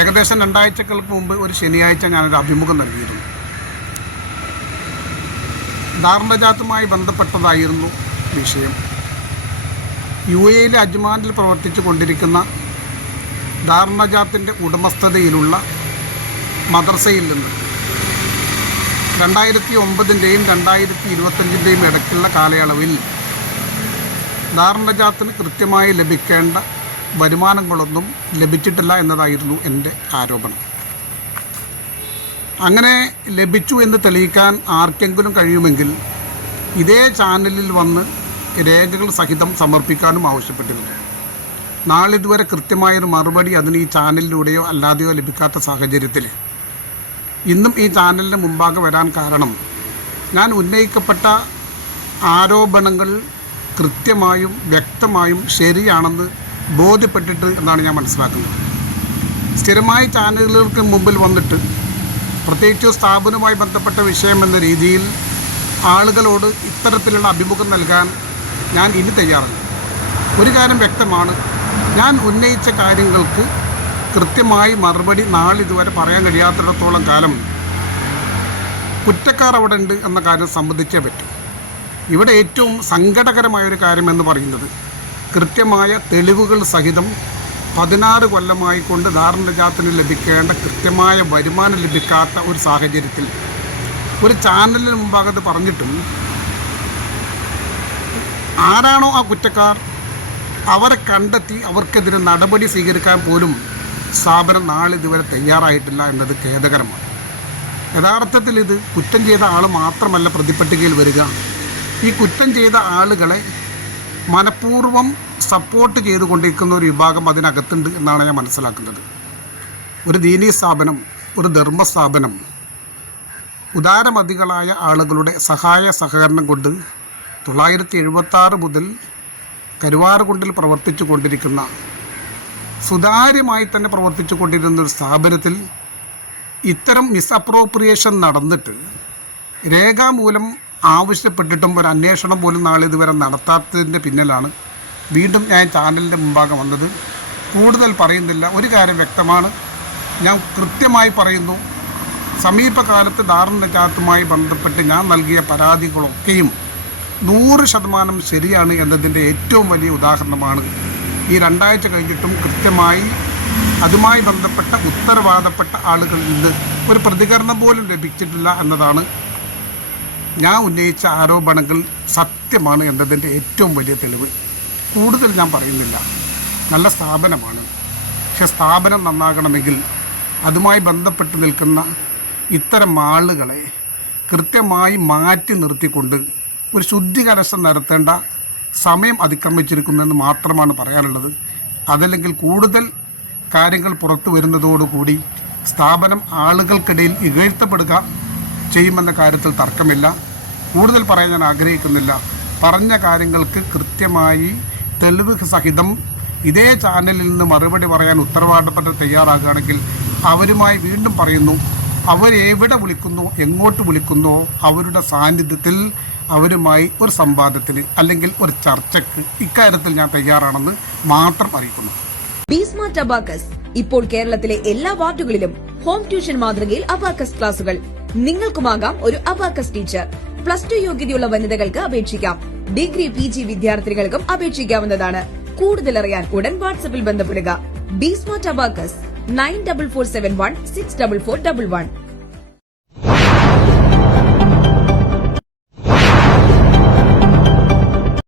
ഏകദേശം രണ്ടാഴ്ചകൾക്ക് മുമ്പ് ഒരു ശനിയാഴ്ച ഞാനൊരു അഭിമുഖം നൽകിയിരുന്നു. ധാർമ്മജാത്തുമായി ബന്ധപ്പെട്ടതായിരുന്നു വിഷയം. യു എയിലെ അജ്മാനിൽ പ്രവർത്തിച്ചു കൊണ്ടിരിക്കുന്ന ധാർമ്മജാത്തിന്റെ ഉടമസ്ഥതയിലുള്ള മദ്രസയിൽ നിന്ന് രണ്ടായിരത്തി ഒമ്പതിന്റെയും രണ്ടായിരത്തി ഇരുപത്തഞ്ചിന്റെയും ഇടയ്ക്കുള്ള കാലയളവിൽ ധാർമ്മജാത്തിന് കൃത്യമായി ലഭിക്കേണ്ട വരുമാനങ്ങളൊന്നും ലഭിച്ചിട്ടില്ല എന്നതായിരുന്നു എന്റെ ആരോപണം. അങ്ങനെ ലഭിച്ചു എന്ന് തെളിയിക്കാൻ ആർക്കെങ്കിലും കഴിയുമെങ്കിൽ ഇതേ ചാനലിൽ വന്ന് രേഖകൾ സഹിതം സമർപ്പിക്കാനും ആവശ്യപ്പെട്ടിരുന്നു. നാളിതുവരെ കൃത്യമായൊരു മറുപടി അതിന് ഈ ചാനലിലൂടെയോ അല്ലാതെയോ ലഭിക്കാത്ത സാഹചര്യത്തിൽ. ഇന്നും ഈ ചാനലിന് മുമ്പാകെ വരാൻ കാരണം ഞാൻ ഉന്നയിക്കപ്പെട്ട ആരോപണങ്ങൾ കൃത്യമായും വ്യക്തമായും ശരിയാണെന്ന് ബോധ്യപ്പെട്ടിട്ട് എന്നാണ് ഞാൻ മനസ്സിലാക്കുന്നത്. സ്ഥിരമായി ചാനലുകൾക്ക് മുമ്പിൽ വന്നിട്ട് പ്രത്യേകിച്ച് സ്ഥാപനവുമായി ബന്ധപ്പെട്ട വിഷയം എന്ന രീതിയിൽ ആളുകളോട് ഇത്തരത്തിലുള്ള അഭിമുഖം നൽകാൻ ഞാൻ ഇനി തയ്യാറല്ല. ഒരു കാര്യം വ്യക്തമാണ്. ഞാൻ ഉന്നയിച്ച കാര്യങ്ങൾക്ക് കൃത്യമായി മറുപടി നാളിതുവരെ പറയാൻ കഴിയാത്തിടത്തോളം കാലം കുറ്റക്കാർ അവിടെ ഉണ്ട് എന്ന കാര്യം സംബന്ധിച്ചേ പറ്റും. ഇവിടെ ഏറ്റവും സങ്കടകരമായ ഒരു കാര്യം എന്ന് പറയുന്നത് കൃത്യമായ തെളിവുകൾ സഹിതം പതിനാറ് കൊല്ലമായി കൊണ്ട് ധാരണജാത്തിന് ലഭിക്കേണ്ട കൃത്യമായ വരുമാനം ലഭിക്കാത്ത ഒരു സാഹചര്യത്തിൽ. ഒരു ചാനലിന് മുമ്പാകത്ത് പറഞ്ഞിട്ടും ആരാണോ ആ കുറ്റക്കാർ? അവരെ കണ്ടെത്തി അവർക്കെതിരെ നടപടി സ്വീകരിക്കാൻ പോലും സ്ഥാപനം നാളിതുവരെ തയ്യാറായിട്ടില്ല എന്നത് ഖേദകരമാണ്. യഥാർത്ഥത്തിൽ ഇത് കുറ്റം ചെയ്ത ആൾ മാത്രമല്ല പ്രതിപ്പട്ടികയിൽ വരിക. ഈ കുറ്റം ചെയ്ത ആളുകളെ മനഃപൂർവം സപ്പോർട്ട് ചെയ്തുകൊണ്ടിരിക്കുന്ന ഒരു വിഭാഗം അതിനകത്തുണ്ട് എന്നാണ് ഞാൻ മനസ്സിലാക്കുന്നത്. ഒരു ദീനീ സ്ഥാപനം ഒരു ധർമ്മ സ്ഥാപനം ഉദാരമതികളായ ആളുകളുടെ സഹായ സഹകരണം കൊണ്ട് തൊള്ളായിരത്തി എഴുപത്താറ് മുതൽ കരുവാറുകുണ്ടിൽ പ്രവർത്തിച്ചു കൊണ്ടിരിക്കുന്ന സുതാര്യമായി തന്നെ പ്രവർത്തിച്ചു കൊണ്ടിരുന്ന ഒരു സ്ഥാപനത്തിൽ ഇത്തരം മിസ്അപ്രോപ്രിയേഷൻ നടന്നിട്ട് രേഖാമൂലം ആവശ്യപ്പെട്ടിട്ടും ഒരു അന്വേഷണം പോലും നാളെ ഇതുവരെ നടത്താത്തതിന്റെ പിന്നിലാണ്. വീണ്ടും ഞാൻ ചാനലിന്റെ മുമ്പാകെ വന്നത്. കൂടുതൽ പറയുന്നില്ല. ഒരു കാര്യം വ്യക്തമാണ്. ഞാൻ കൃത്യമായി പറയുന്നു. സമീപകാലത്ത് ദാരുണജാത്തുമായി ബന്ധപ്പെട്ട് ഞാൻ നൽകിയ പരാതികളൊക്കെയും നൂറ് ശതമാനം ശരിയാണ് എന്നതിന്റെ ഏറ്റവും വലിയ ഉദാഹരണമാണ്. ഈ രണ്ടാഴ്ച കഴിഞ്ഞിട്ടും കൃത്യമായി അതുമായി ബന്ധപ്പെട്ട ഉത്തരവാദപ്പെട്ട ആളുകളിൽ നിന്ന് ഒരു പ്രതികരണം പോലും ലഭിച്ചിട്ടില്ല എന്നതാണ് ഞാൻ ഉന്നയിച്ച ആരോപണങ്ങൾ സത്യമാണ് എന്നതിന്റെ ഏറ്റവും വലിയ തെളിവ്. കൂടുതൽ ഞാൻ പറയുന്നില്ല. നല്ല സ്ഥാപനമാണ്. പക്ഷെ സ്ഥാപനം നന്നാകണമെങ്കിൽ അതുമായി ബന്ധപ്പെട്ട് നിൽക്കുന്ന ഇത്തരം ആളുകളെ കൃത്യമായി മാറ്റി നിർത്തിക്കൊണ്ട് ഒരു ശുദ്ധികലശം നടത്തേണ്ട സമയം അതിക്രമിച്ചിരിക്കുന്നതെന്ന് മാത്രമാണ് പറയാനുള്ളത്. അതല്ലെങ്കിൽ കൂടുതൽ കാര്യങ്ങൾ പുറത്തു വരുന്നതോടുകൂടി സ്ഥാപനം ആളുകൾക്കിടയിൽ ഇകഴ്ത്തപ്പെടുക ചെയ്യുമെന്ന കാര്യത്തിൽ തർക്കമില്ല. കൂടുതൽ പറയാൻ ഞാൻ ആഗ്രഹിക്കുന്നില്ല. പറഞ്ഞ കാര്യങ്ങൾക്ക് കൃത്യമായി തെളിവ് സഹിതം ഇതേ ചാനലിൽ നിന്ന് മറുപടി പറയാൻ ഉത്തരവാദപ്പെട്ട തയ്യാറാകുകയാണെങ്കിൽ അവരുമായി വീണ്ടും പറയുന്നു. അവരെവിടെ വിളിക്കുന്നു എങ്ങോട്ട് വിളിക്കുന്നു അവരുടെ സാന്നിധ്യത്തിൽ അവരുമായി ഒരു സംവാദത്തിന് അല്ലെങ്കിൽ ഒരു ചർച്ചയ്ക്ക് ഇക്കാര്യത്തിൽ ഞാൻ തയ്യാറാണെന്ന് മാത്രം അറിയിക്കുന്നു. ഇപ്പോൾ കേരളത്തിലെ എല്ലാ വാർഡുകളിലും ഹോം ട്യൂഷൻ മാതൃകയിൽ അബാക്കസ് ക്ലാസുകൾ. നിങ്ങൾക്കുമാകാം ഒരു അബാക്കസ് ടീച്ചർ. പ്ലസ് ടു യോഗ്യതയുള്ള വനിതകൾക്ക് അപേക്ഷിക്കാം. ഡിഗ്രി പി ജി വിദ്യാർത്ഥികൾക്കും അപേക്ഷിക്കാവുന്നതാണ്. കൂടുതൽ അറിയാൻ ഉടൻ വാട്സ്ആപ്പിൽ ബന്ധപ്പെടുക. B smart abacus nine double four seven one six double four double one.